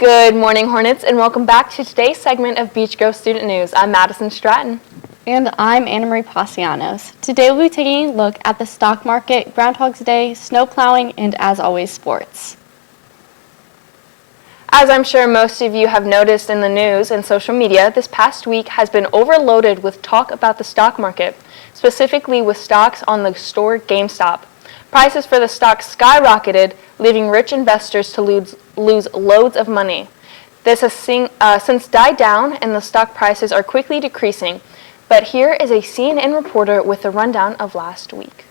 Good morning, Hornets, and welcome back to today's segment of Beech Grove Student News. I'm Madison Stratton. And I'm Anna Marie Pasianos. Today we'll be taking a look at the stock market, Groundhog's Day, snow plowing, and as always, sports. As I'm sure most of you have noticed in the news and social media, this past week has been overloaded with talk about the stock market, specifically with stocks on the store GameStop. Prices for the stock skyrocketed, leaving rich investors to lose loads of money. This has since died down, and the stock prices are quickly decreasing. But here is a CNN reporter with a rundown of last week.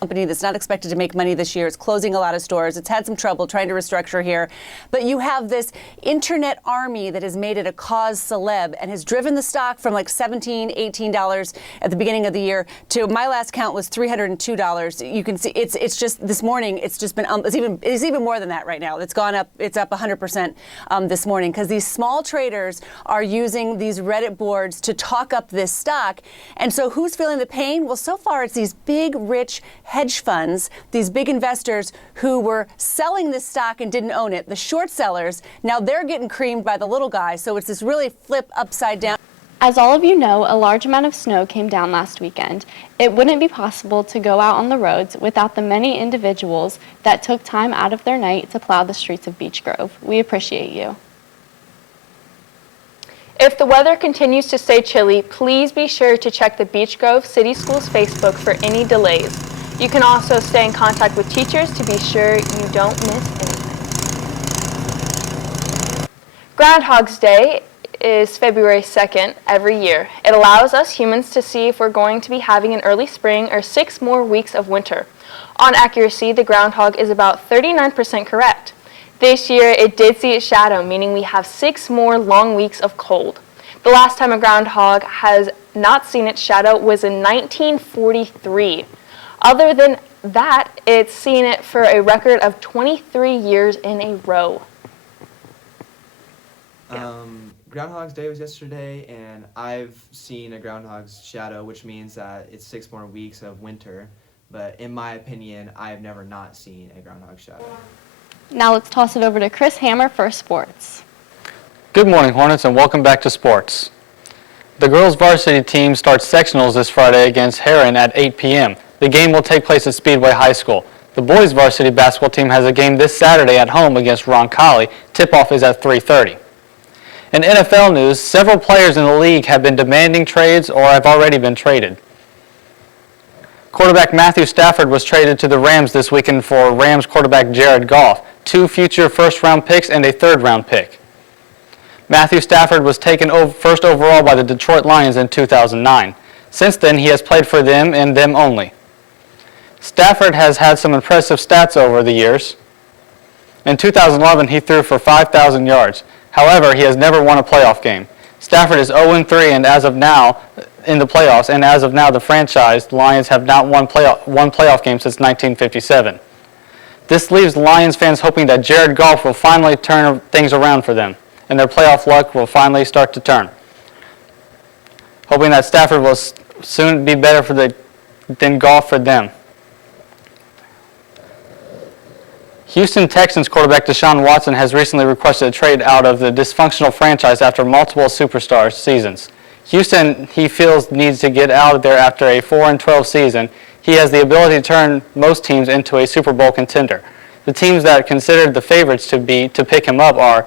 Company that's not expected to make money this year. It's closing a lot of stores. It's had some trouble trying to restructure here. But you have this internet army that has made it a cause celeb and has driven the stock from like $17, $18 at the beginning of the year to, my last count was $302. You can see it's just this morning. It's just been it's even more than that right now. It's gone up. It's up 100% this morning because these small traders are using these Reddit boards to talk up this stock. And so who's feeling the pain? Well, so far it's these big, rich hedge funds, these big investors who were selling this stock and didn't own it, the short sellers. Now they're getting creamed by the little guy, so it's this really flip upside down. As all of you know, a large amount of snow came down last weekend. It wouldn't be possible to go out on the roads without the many individuals that took time out of their night to plow the streets of Beech Grove. We appreciate you. If the weather continues to stay chilly, please be sure to check the Beech Grove City Schools Facebook for any delays. You can also stay in contact with teachers to be sure you don't miss anything. Groundhog's Day is February 2nd every year. It allows us humans to see if we're going to be having an early spring or 6 more weeks of winter. On accuracy, the groundhog is about 39% correct. This year, it did see its shadow, meaning we have 6 more long weeks of cold. The last time a groundhog has not seen its shadow was in 1943. Other than that, it's seen it for a record of 23 years in a row. Groundhog's Day was yesterday, and I've seen a groundhog's shadow, which means that it's 6 more weeks of winter. But in my opinion, I have never not seen a groundhog shadow. Now let's toss it over to Chris Hammer for sports. Good morning, Hornets, and welcome back to sports. The girls' varsity team starts sectionals this Friday against Heron at 8 p.m. The game will take place at Speedway High School. The boys' varsity basketball team has a game this Saturday at home against Roncalli. Tip-off is at 3:30. In NFL news, several players in the league have been demanding trades or have already been traded. Quarterback Matthew Stafford was traded to the Rams this weekend for Rams quarterback Jared Goff, 2 future first-round picks and a third-round pick. Matthew Stafford was taken first overall by the Detroit Lions in 2009. Since then, he has played for them and them only. Stafford has had some impressive stats over the years. In 2011, he threw for 5,000 yards. However, he has never won a playoff game. Stafford is 0-3 and as of now in the playoffs, and as of now the franchise, the Lions have not won playoff game since 1957. This leaves Lions fans hoping that Jared Goff will finally turn things around for them, and their playoff luck will finally start to turn. Hoping that Stafford will soon be better than Goff for them. Houston Texans quarterback Deshaun Watson has recently requested a trade out of the dysfunctional franchise after multiple superstar seasons. Houston, he feels, needs to get out of there after a 4-12 season. He has the ability to turn most teams into a Super Bowl contender. The teams that are considered the favorites to pick him up are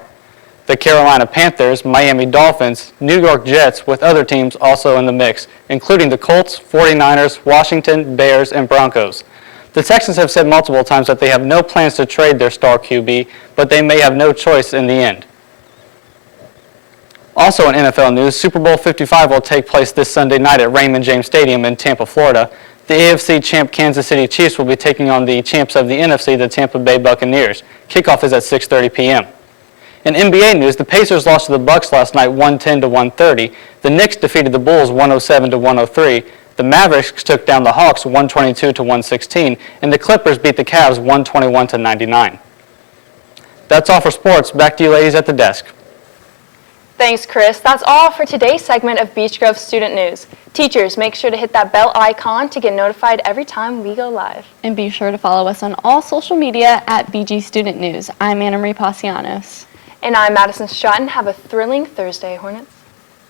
the Carolina Panthers, Miami Dolphins, New York Jets, with other teams also in the mix, including the Colts, 49ers, Washington, Bears, and Broncos. The Texans have said multiple times that they have no plans to trade their star QB, but they may have no choice in the end. Also in NFL news, Super Bowl 55 will take place this Sunday night at Raymond James Stadium in Tampa, Florida. The AFC champ Kansas City Chiefs will be taking on the champs of the NFC, the Tampa Bay Buccaneers. Kickoff is at 6:30 p.m. In NBA news, the Pacers lost to the Bucks last night 110-130. The Knicks defeated the Bulls 107-103. The Mavericks took down the Hawks 122-116, and the Clippers beat the Cavs 121-99. That's all for sports. Back to you ladies at the desk. Thanks, Chris. That's all for today's segment of Beech Grove Student News. Teachers, make sure to hit that bell icon to get notified every time we go live. And be sure to follow us on all social media at BG Student News. I'm Anna Marie Pasianos. And I'm Madison Stratton. Have a thrilling Thursday, Hornets.